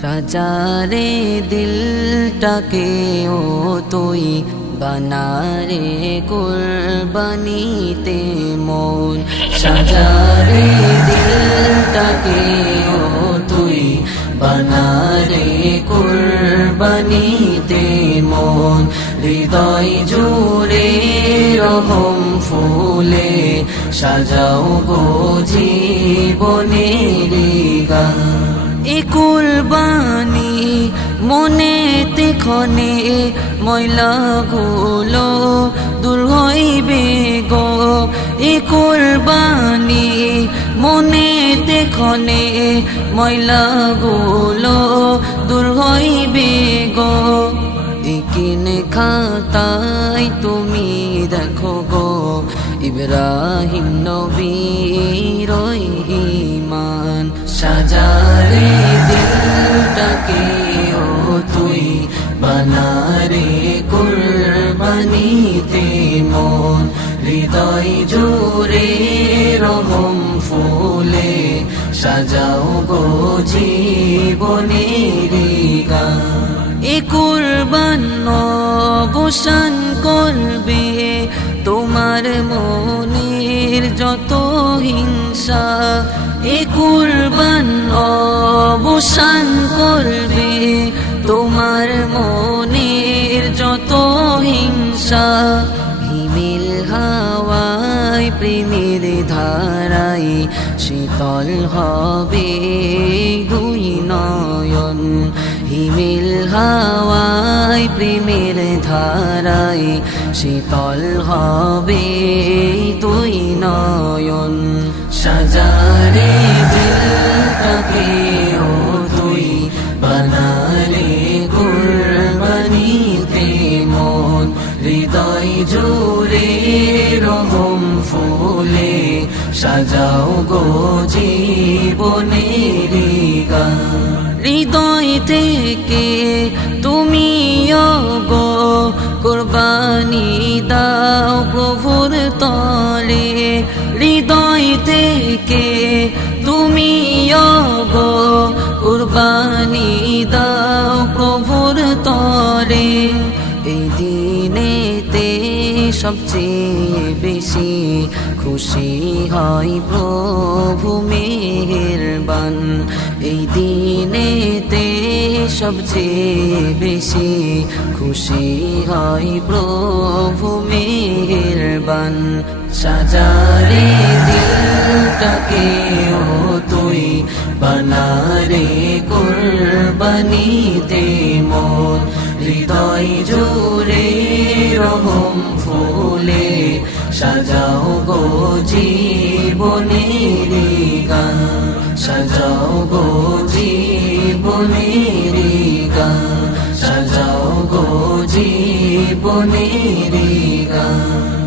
সাজারে দিলটাকে ও তুই বানারে কুরবানিতে মন। সাজারে দিলটাকে ও তুই বানারে কুরবানিতে মন। হৃদয় জুড়ে রহম ফুলে সাজাও গো জীবনের গান। এ কুরবানি মনেতে ক্ষণে ময়লা গুলো দূর হইবে গো। এ কুরবানি মনেতে ক্ষণে ময়লা গুলো দূর হইবে গো। একিনে খাতাই তুমি দেখো গো, ইব্রাহিম নবীর ওই ইমান সাজারে দিলটাকে, ও তুই বানারে কুরবানিতে মন, হৃদয় জোরে রহম ফুলে সাজাও গো জীবনের এ কুরবান অবসান করবে তোমার মনের যত হিংসা এ কুরবান অবসান করবে তোমার মনের যত হিংসা। হিমিল হাওয়ায় প্রেমের ধারায় শীতল হবে দুই নয়ন। হিমিল হাওয়ায় প্রেমের ধারায় শীতল হবে দুই নয়ন। সাজারে দিলটাকে ও তুই বানালে কুরবানিতে মন। হৃদয় জুড়ে রহম ফুলে সাজাও গো জীবনের গান। হৃদয় থেকে হৃদয় থেকে তুমি গো কোরবানি দাও প্রভুর তরে। এই দিনেতে সবচেয়ে বেশি খুশি হয় প্রভু মেহেরবান। এই দিনেতে সবচেয়ে বেশি খুশি হয় প্রভু মেহেরবান। সাজারে দিলটাকে ও তুই বানারে কুরবানিতে মন। হৃদয় জোরে রহম ফুলে সাজাও গো জীবনের গান। সাজাও গো জীবনের জীবনের গান।